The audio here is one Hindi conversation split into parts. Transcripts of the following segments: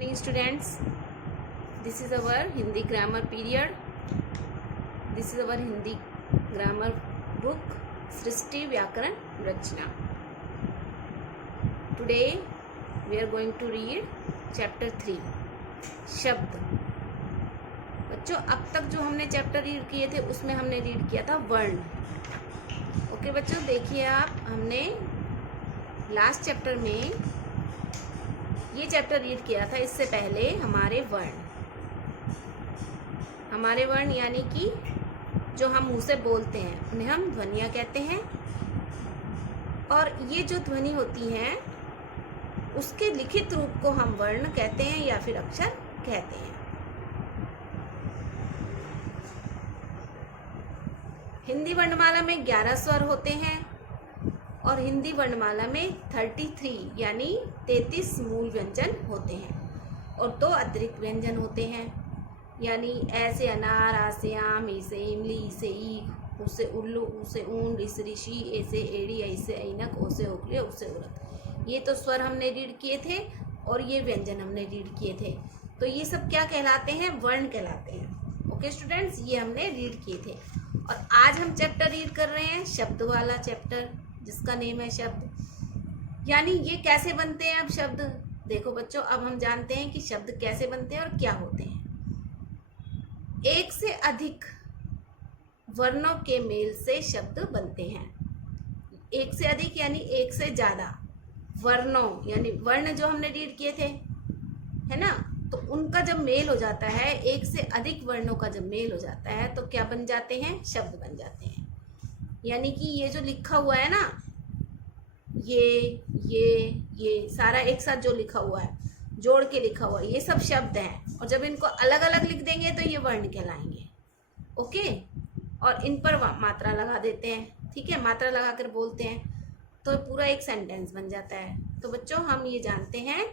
Morning students, this is our Hindi grammar period. This is our Hindi grammar book Srishti Vyakaran Rachna. Today we are going to read chapter 3 शब्द. बच्चों अब तक जो हमने चैप्टर रीड किए थे उसमें हमने रीड किया था वर्ण. ओके बच्चों, देखिए आप, हमने लास्ट चैप्टर में ये चैप्टर रीड किया था. इससे पहले हमारे वर्ण यानी कि जो हम मुंह से बोलते हैं उन्हें हम ध्वनियाँ कहते हैं. और ये जो ध्वनि होती हैं उसके लिखित रूप को हम वर्ण कहते हैं या फिर अक्षर कहते हैं. हिंदी वर्णमाला में 11 स्वर होते हैं और हिंदी वर्णमाला में 33 यानी 33 मूल व्यंजन होते हैं और 2 अतिरिक्त व्यंजन होते हैं. यानी ऐसे अनार, आसे आम, इसे इमली, इसे ईख, उसे उल्लू, उसे ऊंट, इस ऋषि, ऐसे एड़ी, ऐसे ऐनक, उसे ओखले, उसे उरत. ये तो स्वर हमने रीड किए थे और ये व्यंजन हमने रीड किए थे. तो ये सब क्या कहलाते हैं? वर्ण कहलाते हैं. ओके स्टूडेंट्स, ये हमने रीड किए थे. और आज हम चैप्टर रीड कर रहे हैं शब्द वाला चैप्टर, जिसका नेम है शब्द. यानी ये कैसे बनते हैं अब शब्द. देखो बच्चों, अब हम जानते हैं कि शब्द कैसे बनते हैं और क्या होते हैं. एक से अधिक वर्णों के मेल से शब्द बनते हैं. एक से अधिक यानी एक से ज्यादा वर्णों, यानी वर्ण जो हमने रीड किए थे, है ना, तो उनका जब मेल हो जाता है, एक से अधिक वर्णों का जब मेल हो जाता है तो क्या बन जाते हैं? शब्द बन जाते हैं. यानी कि ये जो लिखा हुआ है ना, ये सारा एक साथ जो लिखा हुआ है, जोड़ के लिखा हुआ है, ये सब शब्द हैं. और जब इनको अलग अलग लिख देंगे तो ये वर्ण कहलाएंगे. ओके, और इन पर मात्रा लगा देते हैं. ठीक है, मात्रा लगा कर बोलते हैं तो पूरा एक सेंटेंस बन जाता है. तो बच्चों, हम ये जानते हैं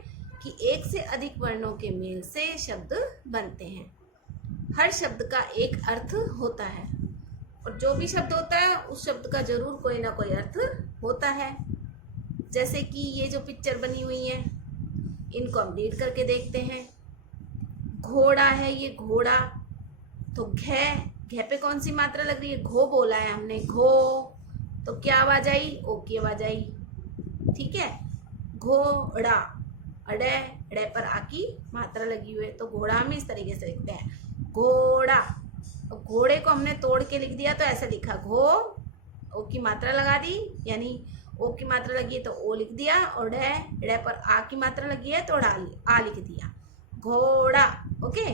कि एक से अधिक वर्णों के मेल से शब्द बनते हैं. हर शब्द का एक अर्थ होता है और जो भी शब्द होता है उस शब्द का जरूर कोई ना कोई अर्थ होता है. जैसे कि ये जो पिक्चर बनी हुई है, इनको हम रीड करके देखते हैं. घोड़ा है, ये घोड़ा, तो घ पे कौन सी मात्रा लग रही है? घो बोला है हमने, घो, तो क्या आवाज आई? ओ की आवाज आई. ठीक है, घोड़ा, अड़े, अड़े पर आ की मात्रा लगी हुई है, तो घोड़ा हम इस तरीके से लिखते हैं, घोड़ा. घोड़े को हमने तोड़ के लिख दिया तो ऐसे लिखा, घो, ओ की मात्रा लगा दी, यानी ओ की मात्रा लगी है तो ओ लिख दिया, और डे पर आ की मात्रा लगी है तो आ लिख दिया, घोड़ा. ओके,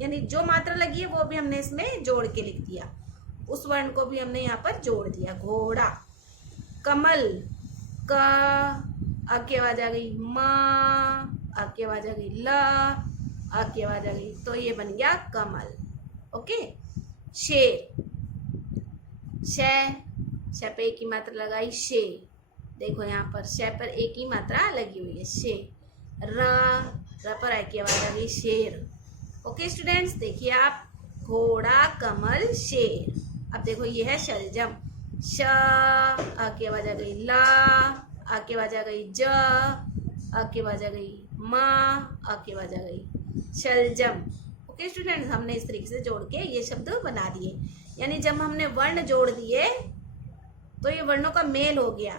यानी जो मात्रा लगी है वो भी हमने इसमें जोड़ के लिख दिया. उस वर्ण को भी हमने यहाँ पर जोड़ दिया, घोड़ा. कमल, क, आ की आवाज आ गई, म, आ की आवाज आ गई, ल, आ की आवाज आ गई, तो ये बन गया कमल. ओके. शेर, श पे एक ही मात्रा लगाई, शे. देखो यहाँ पर श पर एक ही मात्रा लगी हुई है, शे. र पर आ की आवाज आ गई, शेर. ओके स्टूडेंट्स, देखिए आप, घोड़ा, कमल, शेर. अब देखो ये है शलजम, श, आ की आवाज आ गई, ला, आ की आवाज आ गई, ज, आ की आवाज आ गई, म, आ की आवाज आ गई, शलजम. ओके स्टूडेंट्स, हमने इस तरीके से जोड़ के ये शब्द बना दिए. यानी जब हमने वर्ण जोड़ दिए तो ये वर्णों का मेल हो गया.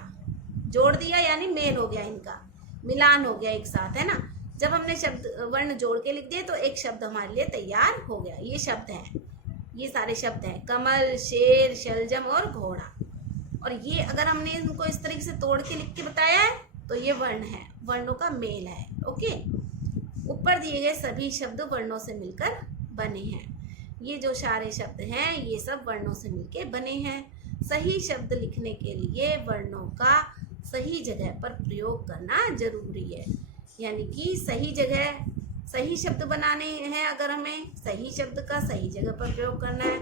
जोड़ दिया यानी मेल हो गया, इनका मिलान हो गया एक साथ, है ना. जब हमने शब्द वर्ण जोड़ के लिख दिए तो एक शब्द हमारे लिए तैयार हो गया. ये शब्द हैं, ये सारे शब्द हैं, कमल, शेर, शलजम और घोड़ा. और ये अगर हमने इनको इस तरीके से तोड़ के लिख के बताया है तो ये वर्ण है, वर्णों का मेल है. ओके, ऊपर दिए गए सभी शब्द वर्णों से मिलकर बने हैं. ये जो सारे शब्द हैं ये सब वर्णों से मिलकर बने हैं. सही शब्द लिखने के लिए वर्णों का सही जगह पर प्रयोग करना जरूरी है. यानी कि सही जगह सही शब्द बनाने हैं, अगर हमें सही शब्द का सही जगह पर प्रयोग करना है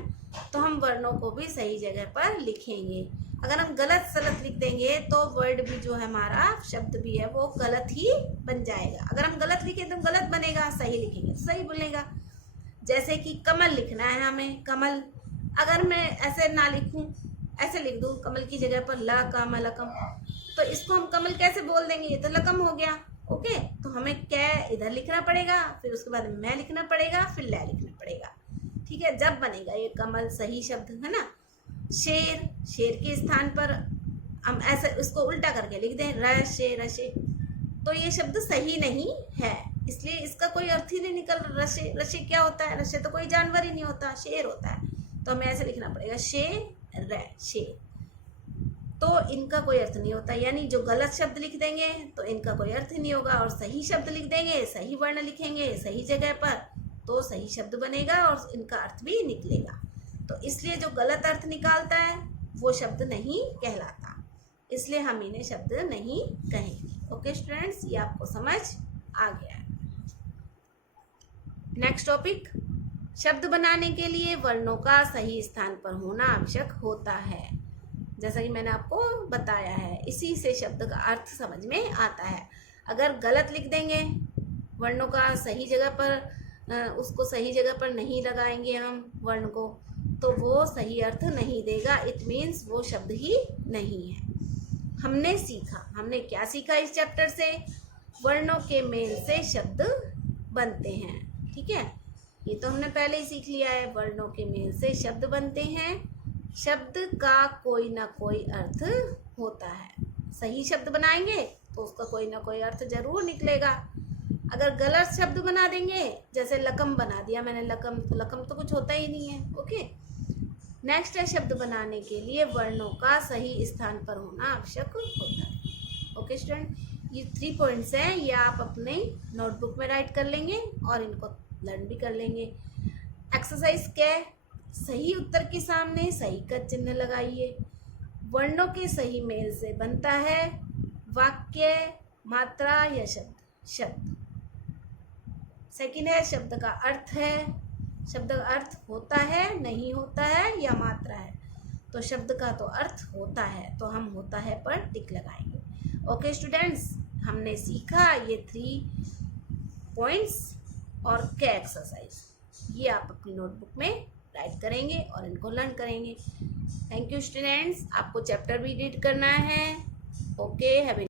तो हम वर्णों को भी सही जगह पर लिखेंगे. अगर हम गलत सलत लिख देंगे तो वर्ड भी जो है, हमारा शब्द भी है, वो गलत ही बन जाएगा. अगर हम गलत लिखें तो गलत बनेगा, सही लिखेंगे तो सही बनेगा. जैसे कि कमल लिखना है हमें, कमल, अगर मैं ऐसे ना लिखूं, ऐसे लिख दूं कमल की जगह पर ल, कम, लकम, तो इसको हम कमल कैसे बोल देंगे? ये तो लकम हो गया. ओके, तो हमें कै इधर लिखना पड़ेगा, फिर उसके बाद मैं लिखना पड़ेगा, फिर लै लिखना पड़ेगा। ठीक है, जब बनेगा ये कमल सही शब्द, है ना। शेर, शेर के स्थान पर हम ऐसे उसको उल्टा करके लिख दें रशे रशे, तो ये शब्द सही नहीं है, इसलिए इसका कोई अर्थ ही नहीं निकल। रशे रशे क्या होता है? रशे तो कोई जानवर ही नहीं होता, शेर होता है। तो हमें ऐसे लिखना पड़ेगा शेर शेर, तो इनका कोई अर्थ नहीं होता। यानी जो गलत शब्द लिख देंगे तो इनका कोई अर्थ ही नहीं होगा, और सही शब्द लिख देंगे, सही वर्ण लिखेंगे सही जगह पर, तो सही शब्द बनेगा और इनका अर्थ भी निकलेगा। तो इसलिए जो गलत अर्थ निकालता है वो शब्द नहीं कहलाता, इसलिए हम इन्हें शब्द नहीं कहेंगे। ओके स्टूडेंट्स, ये आपको समझ आ गया है। नेक्स्ट टॉपिक, शब्द बनाने के लिए वर्णों का सही स्थान पर होना आवश्यक होता है। जैसा कि मैंने आपको बताया है, इसी से शब्द का अर्थ समझ में आता है। अगर गलत लिख देंगे, वर्णों का सही जगह पर उसको सही जगह पर नहीं लगाएंगे हम वर्ण को, तो वो सही अर्थ नहीं देगा। इट मीन्स वो शब्द ही नहीं है। हमने क्या सीखा इस चैप्टर से? वर्णों के मेल से शब्द बनते हैं। ठीक है, ये तो हमने पहले ही सीख लिया है, वर्णों के मेल से शब्द बनते हैं। शब्द का कोई ना कोई अर्थ होता है। सही शब्द बनाएंगे तो उसका कोई ना कोई अर्थ जरूर निकलेगा। अगर गलत शब्द बना देंगे, जैसे लकम बना दिया मैंने, लकम तो कुछ होता ही नहीं है। ओके, नेक्स्ट है, शब्द बनाने के लिए वर्णों का सही स्थान पर होना आवश्यक होता है। ओके स्टूडेंट, ये 3 पॉइंट्स हैं, ये आप अपने नोटबुक में राइट कर लेंगे और इनको लर्न भी कर लेंगे। एक्सरसाइज क्या है? सही उत्तर के सामने सही का चिन्ह लगाइए। वर्णों के सही मेल से बनता है वाक्य, मात्रा या शब्द। सेकंड है, शब्द का अर्थ है। शब्द का अर्थ होता है, नहीं होता है या मात्रा है? तो शब्द का तो अर्थ होता है, तो हम होता है पर टिक लगाएंगे। ओके स्टूडेंट्स, हमने सीखा ये 3 पॉइंट्स और क्या एक्सरसाइज, ये आप अपनी नोटबुक में राइट करेंगे और इनको लर्न करेंगे। थैंक यू स्टूडेंट्स, आपको चैप्टर भी रीड करना है। Okay, have